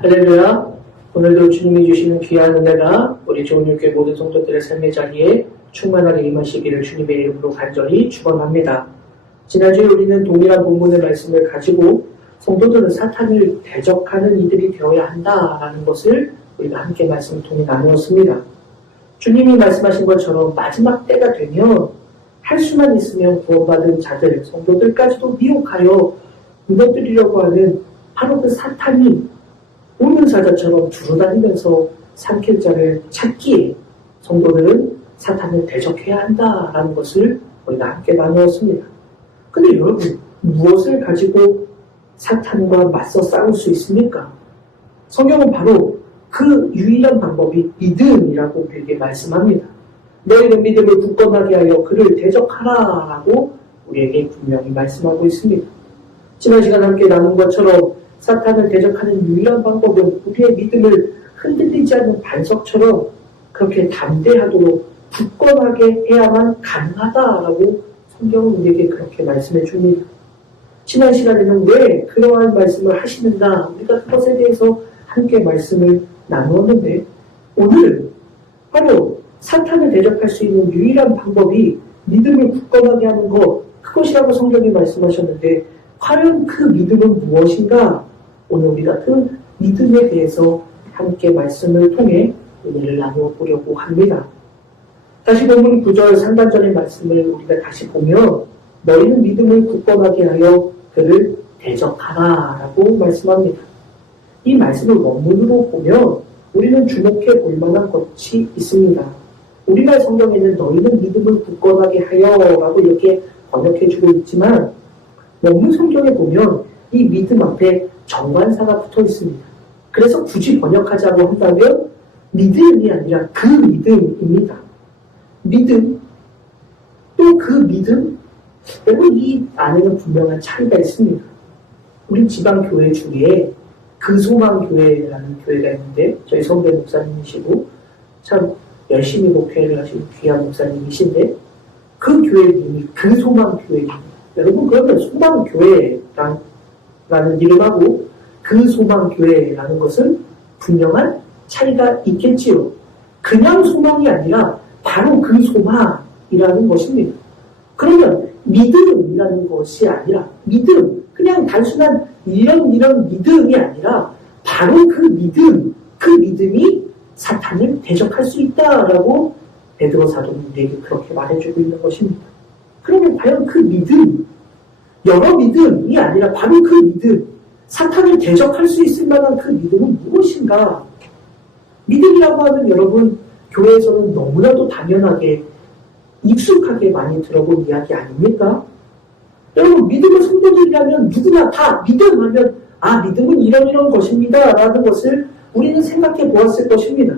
할렐루야. 오늘도 주님이 주시는 귀한 은혜가 우리 좋은교회 모든 성도들의 삶의 자리에 충만하게 임하시기를 주님의 이름으로 간절히 축원합니다. 지난주에 우리는 동일한 본문의 말씀을 가지고 성도들은 사탄을 대적하는 이들이 되어야 한다라는 것을 우리가 함께 말씀을 통해 나누었습니다. 주님이 말씀하신 것처럼 마지막 때가 되면 할 수만 있으면 구원받은 자들, 성도들까지도 미혹하여 무너뜨리려고 하는 바로 그 사탄이 우문사자처럼 두루다니면서 삼킬 자를 찾기에 성도들은 사탄을 대적해야 한다라는 것을 우리가 함께 나누었습니다. 근데 여러분, 무엇을 가지고 사탄과 맞서 싸울 수 있습니까? 성경은 바로 그 유일한 방법이 믿음이라고 우리에게 말씀합니다. 너희는 믿음을 굳건하게 하여 그를 대적하라 라고 우리에게 분명히 말씀하고 있습니다. 지난 시간 함께 나눈 것처럼 사탄을 대적하는 유일한 방법은 우리의 믿음을 흔들리지 않는 반석처럼 그렇게 담대하도록 굳건하게 해야만 가능하다라고 성경은 우리에게 그렇게 말씀해 줍니다. 지난 시간에는 왜 그러한 말씀을 하시는가 우리가 그것에 대해서 함께 말씀을 나누었는데 오늘 바로 사탄을 대적할 수 있는 유일한 방법이 믿음을 굳건하게 하는 것 그것이라고 성경이 말씀하셨는데 과연 그 믿음은 무엇인가? 오늘 우리가 그 믿음에 대해서 함께 말씀을 통해 은혜를 나누어 보려고 합니다. 다시 본문 9절 상반절의 말씀을 우리가 다시 보면 너희는 믿음을 굳건하게 하여 그를 대적하라 라고 말씀합니다. 이 말씀을 원문으로 보면 우리는 주목해 볼 만한 것이 있습니다. 우리말 성경에는 너희는 믿음을 굳건하게 하여 라고 이렇게 번역해 주고 있지만 원문 성경에 보면 이 믿음 앞에 정관사가 붙어 있습니다. 그래서 굳이 번역하자고 한다면 믿음이 아니라 그 믿음입니다. 믿음, 또 그 믿음, 여러분 이 안에는 분명한 차이가 있습니다. 우리 지방교회 중에 그소망교회라는 교회가 있는데 저희 성대 목사님이시고 참 열심히 목회를 하시는 귀한 목사님이신데 그 교회 이름이 그소망교회입니다. 여러분 그러면 소망교회라는 이름하고 그소망교회라는 것은 분명한 차이가 있겠지요. 그냥 소망이 아니라 바로 그 소망이라는 것입니다. 그러면 믿음이라는 것이 아니라 믿음, 그냥 단순한 이런 믿음이 아니라 바로 그 믿음이 사탄을 대적할 수 있다라고 베드로 사도는 우리에게 그렇게 말해주고 있는 것입니다. 그러면 과연 그 믿음, 여러 믿음이 아니라 바로 그 믿음, 사탄을 대적할 수 있을 만한 그 믿음은 무엇인가? 믿음이라고 하면 여러분 교회에서는 너무나도 당연하게 익숙하게 많이 들어본 이야기 아닙니까? 여러분 믿음의 성도들이라면 누구나 다 믿음하면 믿음은 이런 것입니다 라는 것을 우리는 생각해 보았을 것입니다.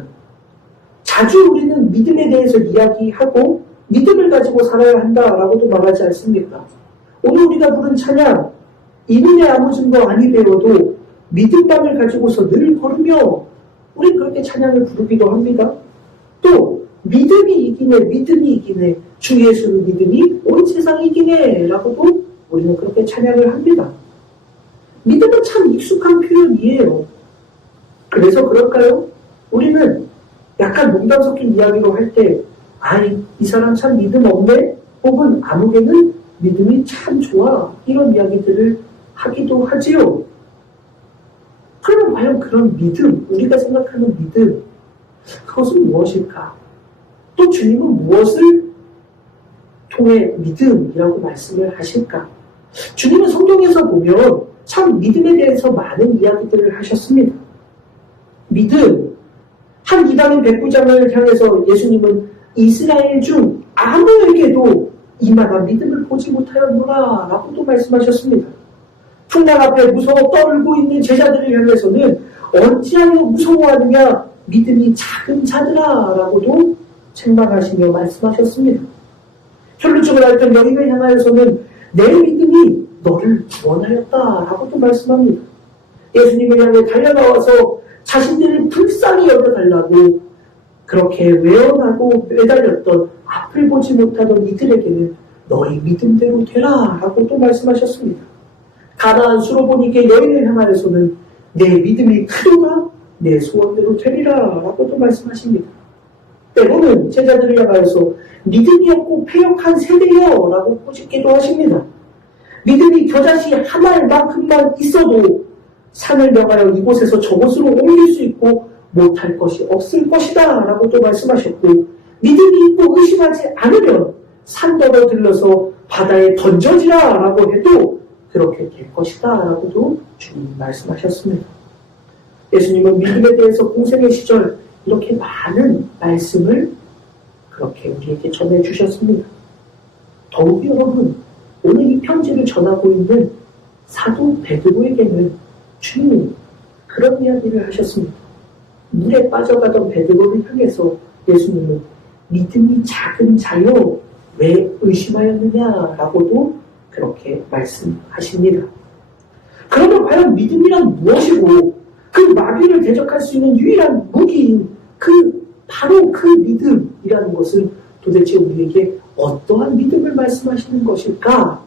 자주 우리는 믿음에 대해서 이야기하고 믿음을 가지고 살아야 한다라고도 말하지 않습니까? 오늘 우리가 부른 찬양 이 눈에 아무 증거 아니 되어도 믿음만을 가지고서 늘 걸으며 우린 그렇게 찬양을 부르기도 합니다. 또 믿음이 이기네 주 예수를 믿음이 온 세상이 이기네 라고도 우리는 그렇게 찬양을 합니다. 믿음은 참 익숙한 표현이에요. 그래서 그럴까요? 우리는 약간 농담 섞인 이야기로 할 때 이 사람 참 믿음 없네? 혹은 아무개는 믿음이 참 좋아 이런 이야기들을 하기도 하지요. 그러면 과연 그런 믿음, 우리가 생각하는 믿음 그것은 무엇일까? 또 주님은 무엇을 통해 믿음이라고 말씀을 하실까? 주님은 성경에서 보면 참 믿음에 대해서 많은 이야기들을 하셨습니다. 믿음, 한 이방인 백부장을 향해서 예수님은 이스라엘 중 아무에게도 이만한 믿음을 보지 못하였노라 라고도 말씀하셨습니다. 풍랑 앞에 무서워 떨고 있는 제자들을 향해서는 어찌하여 무서워하느냐 믿음이 작은 자들아 라고도 책망하시며 말씀하셨습니다. 혈루증을 앓던 여인을 향하여서는 내 믿음이 너를 구원하였다 라고도 말씀합니다. 예수님을 향해 달려나와서 자신들을 불쌍히 여겨달라고 그렇게 외원하고 매달렸던 앞을 보지 못하던 이들에게는 너희 믿음대로 되라 라고 또 말씀하셨습니다. 가나안 수로보니게 여인을 향하여서는 내 믿음이 크도다 내 소원대로 되리라 라고도 말씀하십니다. 때로는 제자들을 향하여서 믿음이 없고 패역한 세대여 라고 꾸짖기도 하십니다. 믿음이 겨자씨 한 알만큼만 있어도 산을 명하여 이곳에서 저곳으로 옮길 수 있고 못할 것이 없을 것이다 라고 또 말씀하셨고, 믿음이 있고 의심하지 않으면 산 넘어 들러서 바다에 던져지라 라고 해도 그렇게 될 것이다 라고도 주님 말씀하셨습니다. 예수님은 믿음에 대해서 공생의 시절 이렇게 많은 말씀을 그렇게 우리에게 전해주셨습니다. 더욱 여러분, 오늘 이 편지를 전하고 있는 사도 베드로에게는 주님이 그런 이야기를 하셨습니다. 물에 빠져가던 베드로를 향해서 예수님은 믿음이 작은 자여 왜 의심하였느냐라고도 그렇게 말씀하십니다. 그러면 과연 믿음이란 무엇이고 그 마귀를 대적할 수 있는 유일한 무기인 바로 그 믿음이라는 것은 도대체 우리에게 어떠한 믿음을 말씀하시는 것일까?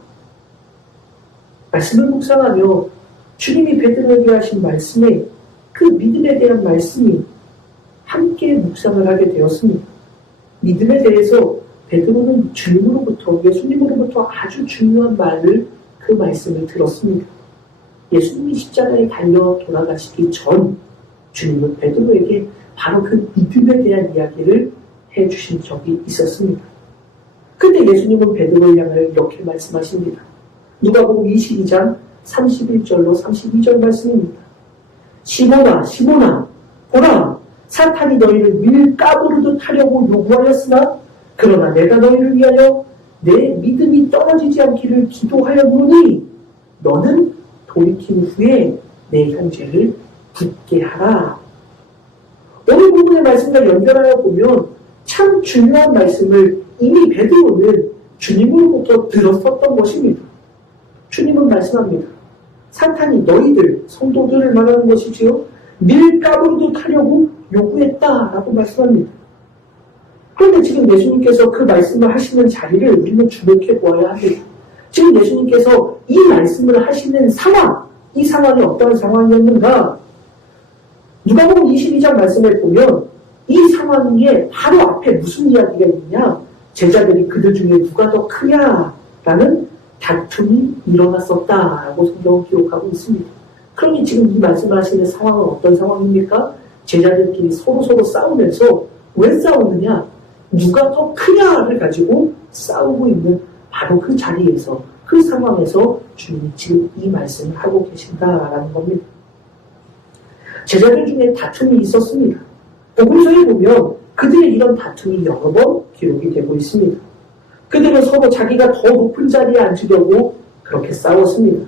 말씀을 묵상하며 주님이 베드로에게 하신 말씀에 그 믿음에 대한 말씀이 함께 묵상을 하게 되었습니다. 믿음에 대해서 베드로는 주님으로부터, 예수님으로부터 아주 중요한 그 말씀을 들었습니다. 예수님이 십자가에 달려 돌아가시기 전 주님은 베드로에게 바로 그 믿음에 대한 이야기를 해주신 적이 있었습니다. 근데 예수님은 베드로를 향하여 이렇게 말씀하십니다. 누가복음 22장 31절로 32절 말씀입니다. 시몬아 시몬아 보라, 사탄이 너희를 밀가부르듯 하려고 요구하였으나 그러나 내가 너희를 위하여 내 믿음이 떨어지지 않기를 기도하였노니 너는 돌이킨 후에 내 형제를 붙게 하라. 오늘 부분의 말씀과 연결하여 보면 참 중요한 말씀을 이미 베드로는 주님으로부터 들었었던 것입니다. 주님은 말씀합니다. 사탄이 너희들, 성도들을 말하는 것이지요, 밀가부르듯 하려고 요구했다라고 말씀합니다. 그런데 지금 예수님께서 그 말씀을 하시는 자리를 우리는 주목해 보아야 합니다. 지금 예수님께서 이 말씀을 하시는 상황, 이 상황이 어떤 상황이었는가? 누가복음 22장 말씀을 보면 이 상황에 바로 앞에 무슨 이야기가 있느냐? 제자들이 그들 중에 누가 더 크냐라는 다툼이 일어났었다라고 성경은 기록하고 있습니다. 그러니 지금 이 말씀하시는 상황은 어떤 상황입니까? 제자들끼리 서로 싸우면서 왜 싸우느냐? 누가 더 크냐를 가지고 싸우고 있는 바로 그 자리에서, 그 상황에서 주님이 지금 이 말씀을 하고 계신다라는 겁니다. 제자들 중에 다툼이 있었습니다. 복음서에 보면 그들의 이런 다툼이 여러 번 기록이 되고 있습니다. 그들은 서로 자기가 더 높은 자리에 앉으려고 그렇게 싸웠습니다.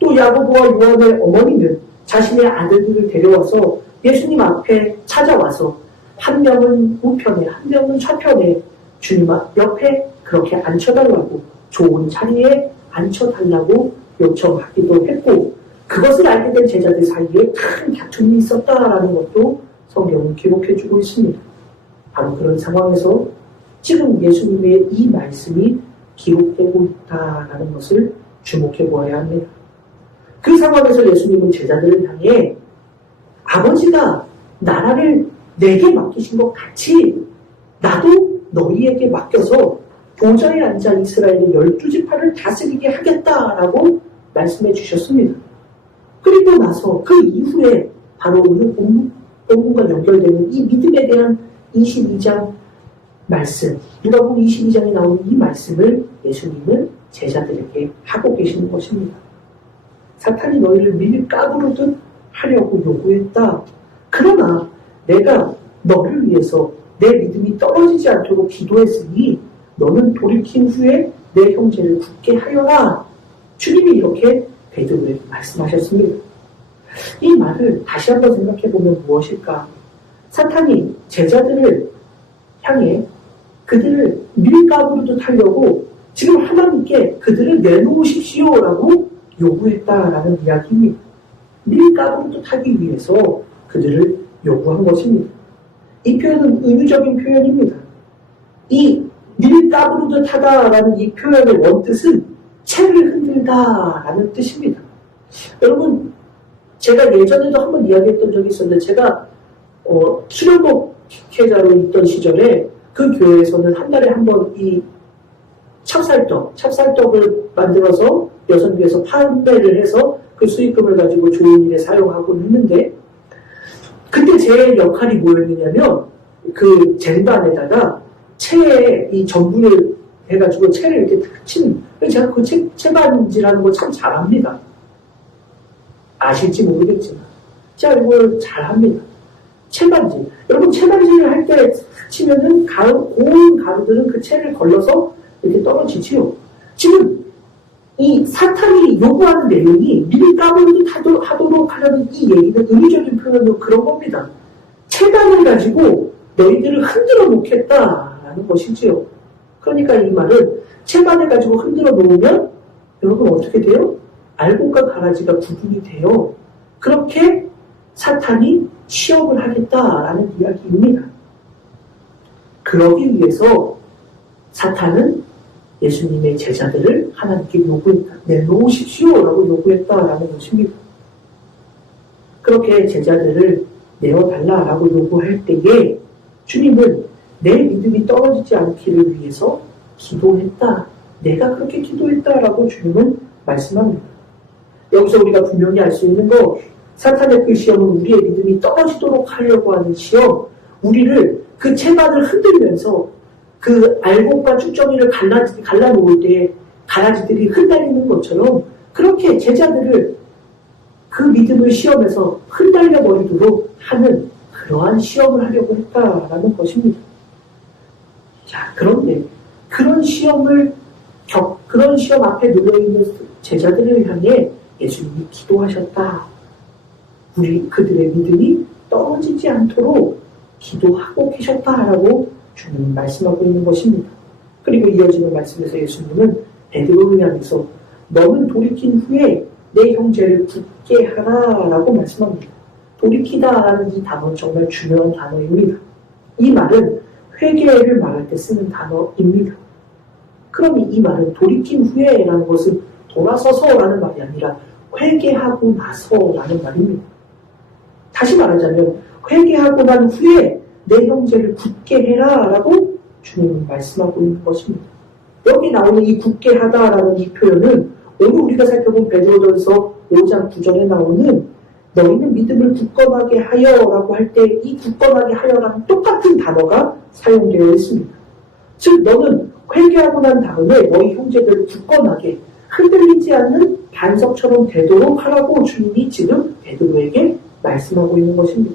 또 야고보와 요한의 어머니는 자신의 아들들을 데려와서 예수님 앞에 찾아와서 한 명은 우편에, 한 명은 좌편에 주님 옆에 그렇게 앉혀달라고, 좋은 자리에 앉혀달라고 요청하기도 했고, 그것을 알게 된 제자들 사이에 큰 다툼이 있었다라는 것도 성경은 기록해주고 있습니다. 바로 그런 상황에서 지금 예수님의 이 말씀이 기록되고 있다라는 것을 주목해 보아야 합니다. 그 상황에서 예수님은 제자들을 향해 아버지가 나라를 내게 맡기신 것 같이 나도 너희에게 맡겨서 보좌에 앉아 이스라엘의 12지파를 다스리게 하겠다라고 말씀해 주셨습니다. 그리고 나서 그 이후에 바로 오늘 본문과 연결되는 이 믿음에 대한 22장 말씀, 누가복음 22장에 나오는 이 말씀을 예수님은 제자들에게 하고 계시는 것입니다. 사탄이 너희를 밀가부르듯 하려고 요구했다. 그러나 내가 너를 위해서 내 믿음이 떨어지지 않도록 기도했으니 너는 돌이킨 후에 내 형제를 굳게 하여라. 주님이 이렇게 베드로에게 말씀하셨습니다. 이 말을 다시 한번 생각해보면 무엇일까? 사탄이 제자들을 향해 그들을 밀가부르듯 하려고 지금 하나님께 그들을 내놓으십시오라고 요구했다라는 이야기입니다. 밀가부르듯 하기 위해서 그들을 요구한 것입니다. 이 표현은 은유적인 표현입니다. 이 밀가부르듯 하다라는 이 표현의 원뜻은 채를 흔들다라는 뜻입니다. 여러분, 제가 예전에도 한번 이야기했던 적이 있었는데 제가 수련목회자로 있던 시절에 그 교회에서는 한 달에 한 번 이 찹쌀떡을 만들어서 여성교에서 판매를 해서 그 수익금을 가지고 좋은 일에 사용하고 있는데 그때 제 역할이 뭐였느냐면 그 쟁반에다가 채에 이 전분을 해가지고 채를 이렇게 탁 치는 제가 그 채반지라는 거 참 잘합니다. 아실지 모르겠지만 제가 이걸 잘합니다. 채반지. 여러분 채반지를 할 때 치면은 고운 가루들은 그 채를 걸러서 이렇게 떨어지지요. 지금 이 사탄이 요구하는 내용이 미리 까불기 하도록 하려는 이 얘기는 의미적인 표현으로 그런 겁니다. 채반을 가지고 너희들을 흔들어 놓겠다라는 것이지요. 그러니까 이 말은 채반을 가지고 흔들어 놓으면 여러분 어떻게 돼요? 알곡과 가라지가 구분이 돼요. 그렇게 사탄이 시험을 하겠다라는 이야기입니다. 그러기 위해서 사탄은 예수님의 제자들을 하나님께 요구했다. 내놓으십시오라고 요구했다라는 것입니다. 그렇게 제자들을 내어달라라고 요구할 때에 주님은 내 믿음이 떨어지지 않기를 위해서 기도했다. 내가 그렇게 기도했다라고 주님은 말씀합니다. 여기서 우리가 분명히 알 수 있는 거 사탄의 그 시험은 우리의 믿음이 떨어지도록 하려고 하는 시험, 우리를 그 채반을 흔들면서 그 알곡과 쭉정이를 갈라놓을 때 가라지들이 흩날리는 것처럼 그렇게 제자들을 그 믿음을 시험에서 흩날려버리도록 하는 그러한 시험을 하려고 했다라는 것입니다. 자, 그런데 그런 시험 앞에 놓여있는 제자들을 향해 예수님이 기도하셨다. 그들의 믿음이 떨어지지 않도록 기도하고 계셨다라고 주님은 말씀하고 있는 것입니다. 그리고 이어지는 말씀에서 예수님은 베드로를 향해서 너는 돌이킨 후에 내 형제를 굳게 하라라고 말씀합니다. 돌이키다라는 이 단어는 정말 중요한 단어입니다. 이 말은 회개를 말할 때 쓰는 단어입니다. 그럼 이 말은 돌이킨 후에라는 것은 돌아서서라는 말이 아니라 회개하고 나서라는 말입니다. 다시 말하자면 회개하고 난 후에 내 형제를 굳게 해라라고 주님은 말씀하고 있는 것입니다. 여기 나오는 이 굳게 하다라는 이 표현은 오늘 우리가 살펴본 베드로전서 5장 9절에 나오는 너희는 믿음을 굳건하게 하여라고 할 때 이 굳건하게 하여라는 똑같은 단어가 사용되어 있습니다. 즉 너는 회개하고 난 다음에 너희 형제들을 굳건하게 흔들리지 않는 반석처럼 되도록 하라고 주님이 지금 베드로에게 말씀하고 있는 것입니다.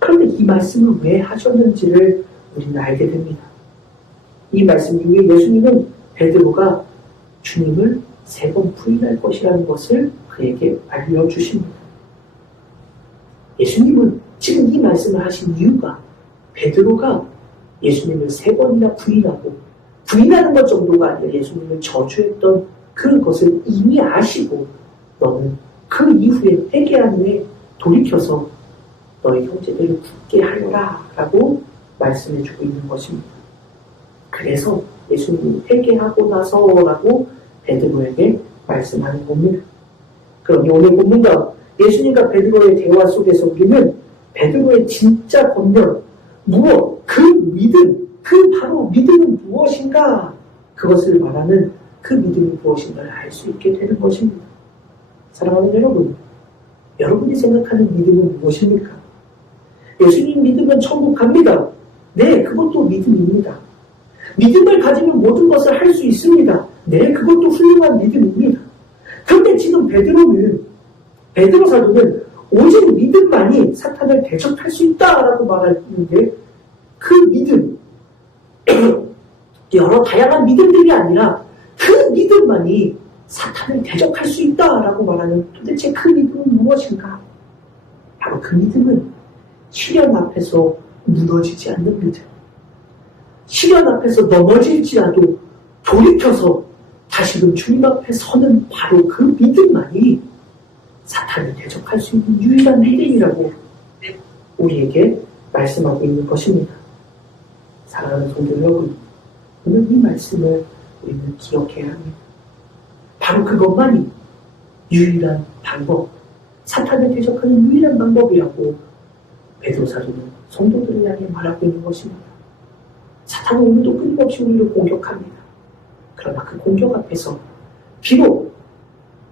그런데 이 말씀을 왜 하셨는지를 우리는 알게 됩니다. 이 말씀 이후에 예수님은 베드로가 주님을 3번 부인할 것이라는 것을 그에게 알려주십니다. 예수님은 지금 이 말씀을 하신 이유가 베드로가 예수님을 3번이나 부인하는 것 정도가 아니라 예수님을 저주했던 그것을 이미 아시고 너는 그 이후에 회개한 후에 돌이켜서 너희 형제들을 굳게 하여라 라고 말씀해주고 있는 것입니다. 그래서 예수님이 회개하고 나서라고 베드로에게 말씀하는 겁니다. 그럼 오늘 본문과 예수님과 베드로의 대화 속에서 우리는 베드로의 진짜 권면, 무엇, 그 믿음, 바로 믿음은 무엇인가, 그것을 말하는 그 믿음이 무엇인가를 알 수 있게 되는 것입니다. 사랑하는 여러분, 여러분이 생각하는 믿음은 무엇입니까? 예수님 믿으면 천국 갑니다. 네, 그것도 믿음입니다. 믿음을 가지면 모든 것을 할 수 있습니다. 네, 그것도 훌륭한 믿음입니다. 그런데 지금 베드로 사도는 오직 믿음만이 사탄을 대적할 수 있다라고 말하는데 그 믿음, 여러 다양한 믿음들이 아니라 그 믿음만이 사탄을 대적할 수 있다라고 말하는 도대체 그 믿음은 무엇인가? 바로 그 믿음은 시련 앞에서 무너지지 않는 믿음. 시련 앞에서 넘어질지라도 돌이켜서 다시금 주님 앞에 서는 바로 그 믿음만이 사탄을 대적할 수 있는 유일한 믿음이라고 우리에게 말씀하고 있는 것입니다. 사랑하는 성도 여러분, 오늘 이 말씀을 우리는 기억해야 합니다. 바로 그것만이 유일한 방법, 사탄을 대적하는 유일한 방법이라고 베드로 사도는 성도들을 향해 말하고 있는 것입니다. 사탄은 오늘도 끊임없이 우리를 공격합니다. 그러나 그 공격 앞에서 비록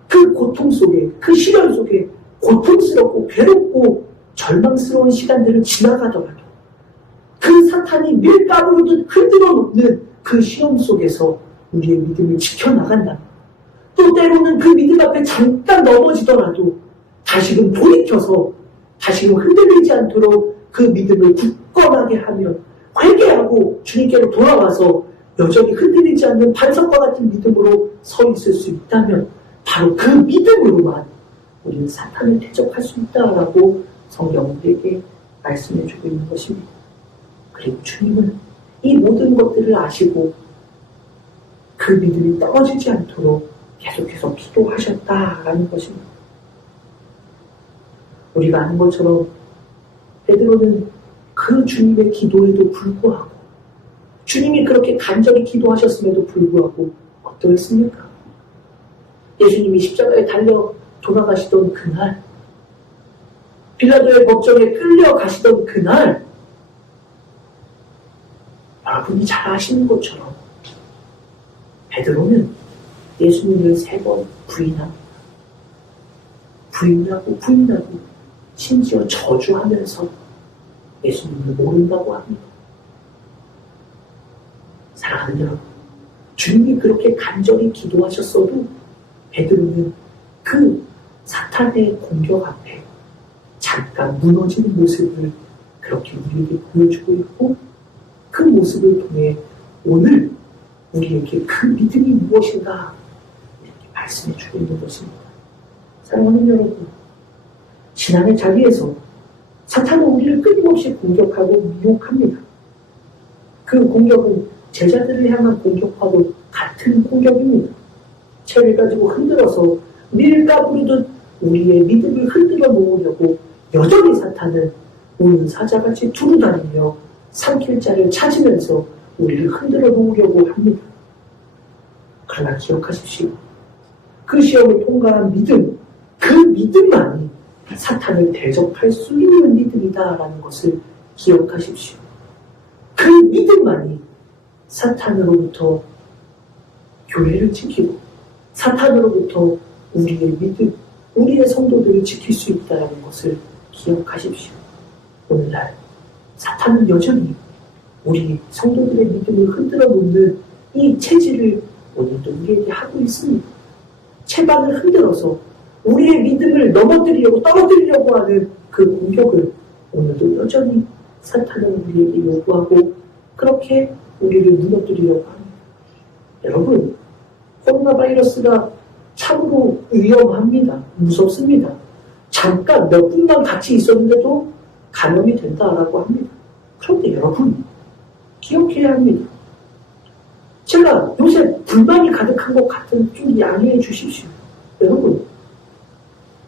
그 고통 속에, 그 시련 속에 고통스럽고 괴롭고 절망스러운 시간들을 지나가더라도 그 사탄이 밀가루로도 흔들어 놓는 그 시험 속에서 우리의 믿음을 지켜나간다. 또 때로는 그 믿음 앞에 잠깐 넘어지더라도 다시금 돌이켜서 다시금 흔들리지 않도록 그 믿음을 굳건하게 하며 회개하고 주님께로 돌아와서 여전히 흔들리지 않는 반석과 같은 믿음으로 서 있을 수 있다면 바로 그 믿음으로만 우리는 사탄을 대적할 수 있다라고 성경은 우리에게 말씀해주고 있는 것입니다. 그리고 주님은 이 모든 것들을 아시고 그 믿음이 떨어지지 않도록 계속해서 기도하셨다라는 것입니다. 우리가 아는 것처럼 베드로는 그 주님의 기도에도 불구하고 주님이 그렇게 간절히 기도하셨음에도 불구하고 어떠했습니까? 예수님이 십자가에 달려 돌아가시던 그날, 빌라도의 법정에 끌려가시던 그날, 여러분이 잘 아시는 것처럼 베드로는 예수님을 3번 부인합니다. 부인하고 심지어 저주하면서 예수님을 모른다고 합니다. 사랑하는 여러분, 주님이 그렇게 간절히 기도하셨어도 베드로는 그 사탄의 공격 앞에 잠깐 무너지는 모습을 그렇게 우리에게 보여주고 있고 그 모습을 통해 오늘 우리에게 그 믿음이 무엇인가 이렇게 말씀해주고 있는 것입니다. 사랑하는 여러분, 지난해 자리에서 사탄은 우리를 끊임없이 공격하고 미혹합니다. 그 공격은 제자들을 향한 공격하고 같은 공격입니다. 채를 가지고 흔들어서 밀가부르듯 우리의 믿음을 흔들어 놓으려고 여전히 사탄은 우는 사자같이 두루다니며 삼킬 자를 찾으면서 우리를 흔들어 놓으려고 합니다. 그러나 기억하십시오. 그 시험을 통과한 믿음, 그 믿음만이 사탄을 대적할 수 있는 믿음이다라는 것을 기억하십시오. 그 믿음만이 사탄으로부터 교회를 지키고 사탄으로부터 우리의 믿음, 우리의 성도들을 지킬 수 있다는 것을 기억하십시오. 오늘날 사탄은 여전히 우리 성도들의 믿음을 흔들어 놓는 이 체질을 오늘도 우리에게 하고 있습니다. 채반을 흔들어서 우리의 믿음을 넘어뜨리려고 떨어뜨리려고 하는 그 공격을 오늘도 여전히 사탄은 우리에게 요구하고 그렇게 우리를 무너뜨리려고 합니다. 여러분, 코로나 바이러스가 참으로 위험합니다. 무섭습니다. 잠깐 몇 분만 같이 있었는데도 감염이 된다라고 합니다. 그런데 여러분, 기억해야 합니다. 제가 요새 불만이 가득한 것 같은 좀 양해해 주십시오. 여러분,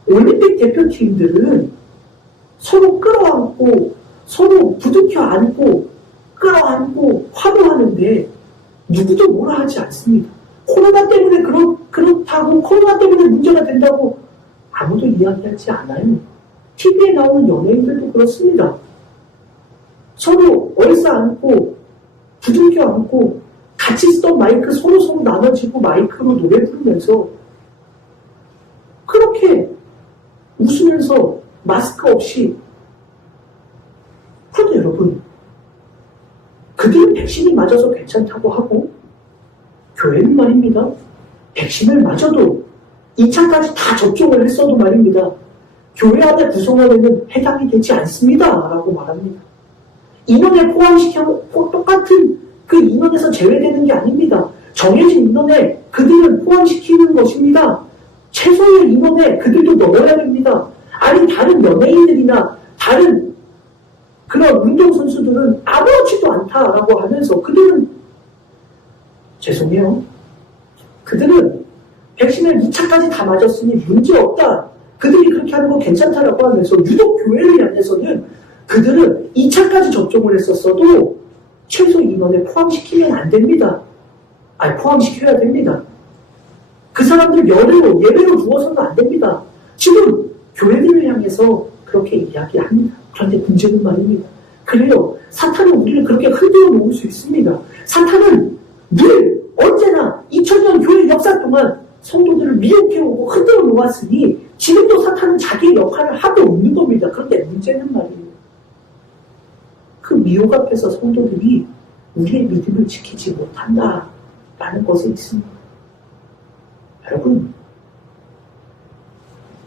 올림픽 대표팀들은 서로 끌어안고 서로 부둥켜 안고 끌어안고 화보하는데 누구도 뭐라 하지 않습니다. 코로나 때문에 그렇다고 코로나 때문에 문제가 된다고 아무도 이야기하지 않아요. TV에 나오는 연예인들도 그렇습니다. 서로 얼싸안고 부둥켜 안고 같이 쓰던 마이크 서로 나눠지고 마이크로 노래 부르면서 그렇게 웃으면서 마스크 없이. 그런데 여러분, 그들은 백신이 맞아서 괜찮다고 하고 교회는 말입니다. 백신을 맞아도 2차까지 다 접종을 했어도 말입니다. 교회 안에 구성원에는 해당이 되지 않습니다. 라고 말합니다. 인원에 똑같은 그 인원에서 제외되는 게 아닙니다. 정해진 인원에 그들은 포함시키는 것입니다. 최소의 인원에 그들도 넣어야 됩니다. 아니, 다른 연예인들이나 다른 그런 운동선수들은 아무렇지도 않다라고 하면서 그들은 죄송해요. 그들은 백신을 2차까지 다 맞았으니 문제없다. 그들이 그렇게 하는 거 괜찮다라고 하면서 유독 교회를 향해서는 그들은 2차까지 접종을 했었어도 최소 인원에 포함시키면 안 됩니다. 아니, 포함시켜야 됩니다. 그 사람들 예배로 두어서는 안 됩니다. 지금 교회들을 향해서 그렇게 이야기합니다. 그런데 문제는 말입니다. 그래요. 사탄은 우리를 그렇게 흔들어 놓을 수 있습니다. 사탄은 늘 언제나 2000년 교회 역사 동안 성도들을 미혹해오고 흔들어 놓았으니 지금도 사탄은 자기의 역할을 하고 있는 겁니다. 그런데 문제는 말이에요. 그 미혹 앞에서 성도들이 우리의 믿음을 지키지 못한다라는 것에 있습니다. 여러분,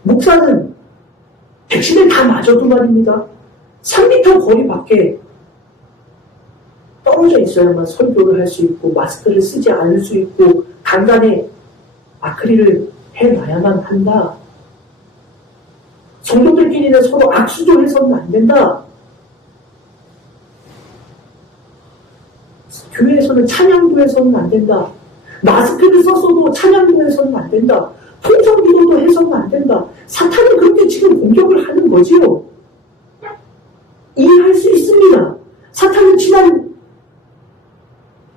목사는 백신을 다 맞아도 말입니다. 3m 거리 밖에 떨어져 있어야만 설교를 할 수 있고 마스크를 쓰지 않을 수 있고 간간에 아크릴을 해놔야만 한다. 성도들끼리는 서로 악수도 해서는 안 된다. 교회에서는 찬양도 해서는 안 된다. 마스크를 썼어도 찬양도 해서는 안 된다. 통성기도도 해서는 안 된다. 사탄은 그렇게 지금 공격을 하는 거지요. 이해할 수 있습니다. 사탄은 지난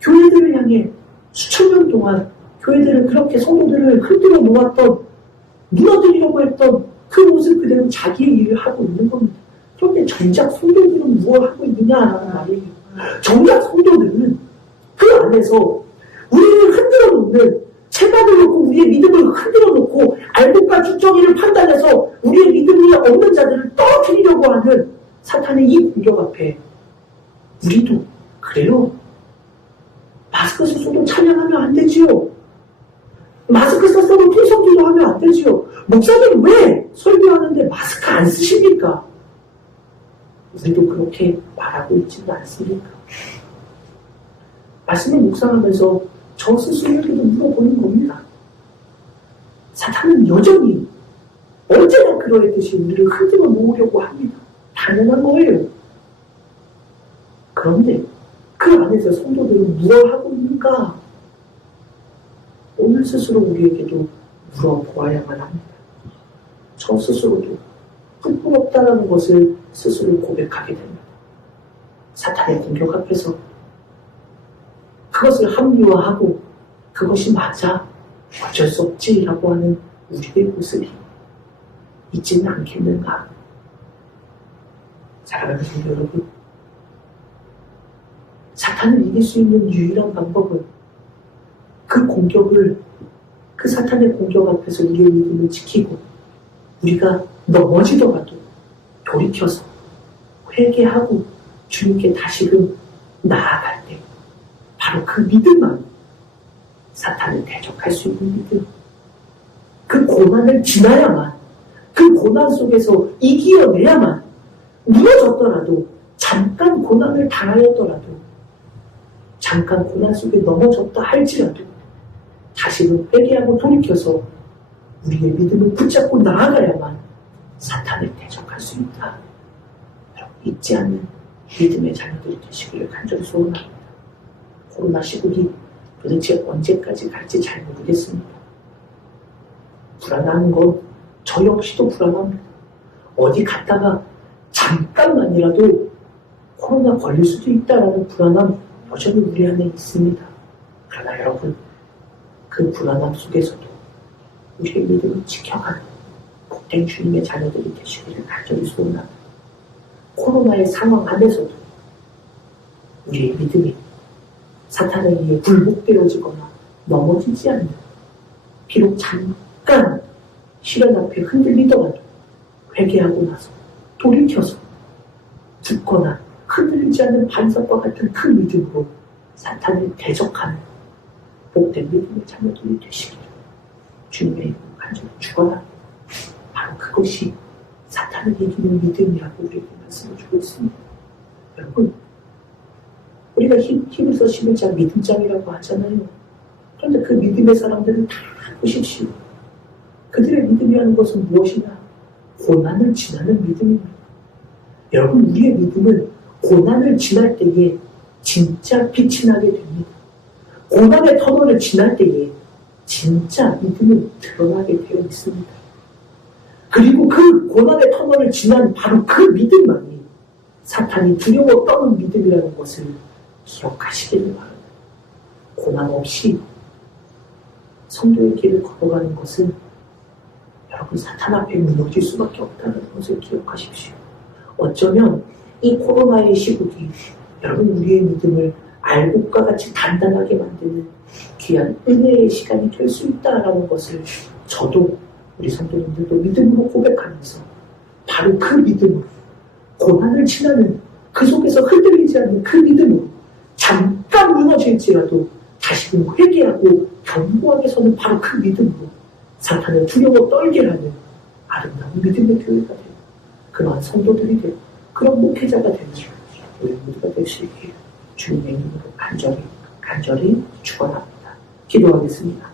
교회들을 향해 수천 년 동안 교회들을 그렇게 성도들을 흔들어 놓았던, 무너뜨리려고 했던 그 모습 그대로 자기의 일을 하고 있는 겁니다. 그런데 정작 성도들은 무엇을 하고 있느냐라는 말이에요. 정작 성도들은 그 안에서 우리를 흔들어 놓는, 체박을 놓고 우리의 믿음을 흔들어 놓고 알곡과 주정의를 판단해서 우리의 믿음이 없는 자들을 떨어뜨리려고 하는 사탄의 이 공격 앞에 우리도 그래요. 마스크 썼어도 찬양하면 안 되지요. 마스크 썼어도 통성기도 하면 안 되지요. 목사님 왜 설교하는데 마스크 안 쓰십니까? 우리도 그렇게 말하고 있지는 않습니까? 말씀을 묵상하면서 저 스스로에게도 물어보는 겁니다. 사탄은 여전히 언제나 그러했듯이 우리를 흔들어 놓으려고 합니다. 당연한 거예요. 그런데 그 안에서 성도들은 무엇을 하고 있는가? 오늘 스스로 우리에게도 물어보아야만 합니다. 저 스스로도 부끄럽다는 것을 스스로 고백하게 됩니다. 사탄의 공격 앞에서 그것을 합리화하고 그것이 맞아, 어쩔 수 없지라고 하는 우리의 모습이 있지는 않겠는가? 사랑하는 성도 여러분, 사탄을 이길 수 있는 유일한 방법은 그 공격을, 그 사탄의 공격 앞에서 우리의 믿음을 지키고 우리가 넘어지더라도 돌이켜서 회개하고 주님께 다시금 나아갈 때 바로 그 믿음만 사탄을 대적할 수 있는 믿음. 그 고난을 지나야만, 그 고난 속에서 이겨내야만, 무너졌더라도, 잠깐 고난을 당하였더라도, 잠깐 고난 속에 넘어졌다 할지라도 다시금 회개하고 돌이켜서 우리의 믿음을 붙잡고 나아가야만 사탄을 대적할 수 있다. 잊지 않는 믿음의 자녀들이 되시기를 간절히 소원합니다. 코로나 시국이 도대체 언제까지 갈지 잘 모르겠습니다. 불안한 건 저 역시도 불안합니다. 어디 갔다가 잠깐만이라도 코로나 걸릴 수도 있다라는 불안함 여전히 우리 안에 있습니다. 그러나 여러분, 그 불안함 속에서도 우리의 믿음을 지켜가는 복된 주님의 자녀들이 되시기를 간절히 소원합니다. 코로나의 상황 안에서도 우리의 믿음이 사탄에 의해 굴복되어지거나 넘어지지 않는, 비록 잠깐 시련 앞에 흔들리더라도 회개하고 나서 돌이켜서 죽거나 흔들리지 않는 반석과 같은 그 믿음으로 사탄을 대적하는 복된 믿음의 자녀들이 되시기를 주님의 이름으로 간절히 축원합니다. 바로 그것이 사탄을 이기는 믿음이라고 우리에게 말씀을 주고 있습니다. 여러분, 우리가 히브리서 11장 믿음장이라고 하잖아요. 그런데 그 믿음의 사람들은 다 보십시오. 그들의 믿음이라는 것은 무엇이냐? 고난을 지나는 믿음입니다. 여러분, 우리의 믿음은 고난을 지날 때에 진짜 빛이 나게 됩니다. 고난의 터널을 지날 때에 진짜 믿음은 드러나게 되어 있습니다. 그리고 그 고난의 터널을 지난 바로 그 믿음만이 사탄이 두려워 떠는 믿음이라는 것을 기억하시기를 바랍니다. 고난 없이 성도의 길을 걸어가는 것은 여러분, 사탄 앞에 무너질 수밖에 없다는 것을 기억하십시오. 어쩌면 이 코로나의 시국이 여러분 우리의 믿음을 알곡과 같이 단단하게 만드는 귀한 은혜의 시간이 될 수 있다라는 것을 저도 우리 성도님들도 믿음으로 고백하면서 바로 그 믿음으로 고난을 지나는 그 속에서 흔들리지 않는 그 믿음으로 잠깐 무너질지라도 다시금 회개하고 견고하게 서는 바로 그 믿음으로 사탄을 두려워 떨게 하는 아름다운 믿음의 교회가 되고 그러한 성도들이 되고 그런 목회자가 되는 우리 모두가 될 수 있기를 주님의 이름으로 간절히 축원합니다. 기도하겠습니다.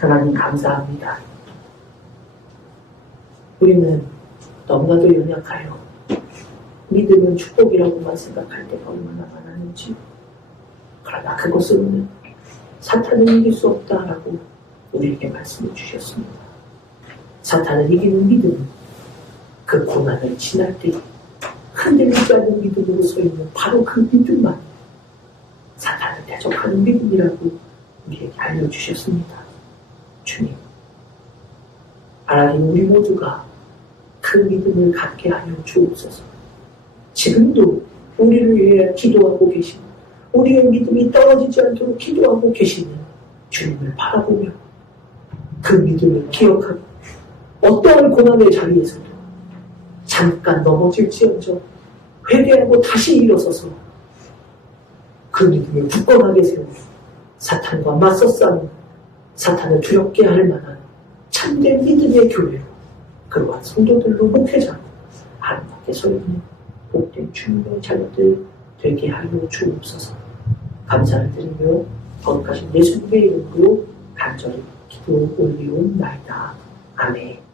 하나님 감사합니다. 우리는 너무나도 연약하여 믿음은 축복이라고만 생각할 때가 얼마나 많았는지, 그러나 그것으로는 사탄을 이길 수 없다라고 우리에게 말씀해 주셨습니다. 사탄을 이기는 믿음은 그 고난을 지날 때 흔들리지 않는 믿음으로 서 있는 바로 그 믿음만 사탄을 대적하는 믿음이라고 우리에게 알려주셨습니다. 주님, 하나님 우리 모두가 그 믿음을 갖게 하여 주옵소서. 지금도 우리를 위해 기도하고 계시고 우리의 믿음이 떨어지지 않도록 기도하고 계시는 주님을 바라보며 그 믿음을 기억하고 어떠한 고난의 자리에서도 잠깐 넘어질지언정 회개하고 다시 일어서서 그 믿음을 굳건하게 세우고 사탄과 맞서 싸우는 사탄을 두렵게 할 만한 참된 믿음의 교회로 그러한 성도들로 목회자로 아름답게 서 있는 복된 주님의 자녀들 되게 하여 주옵소서. 감사를 드리며 거룩하신 예수님의 이름으로 간절히 기도 올리옵나이다. 아멘.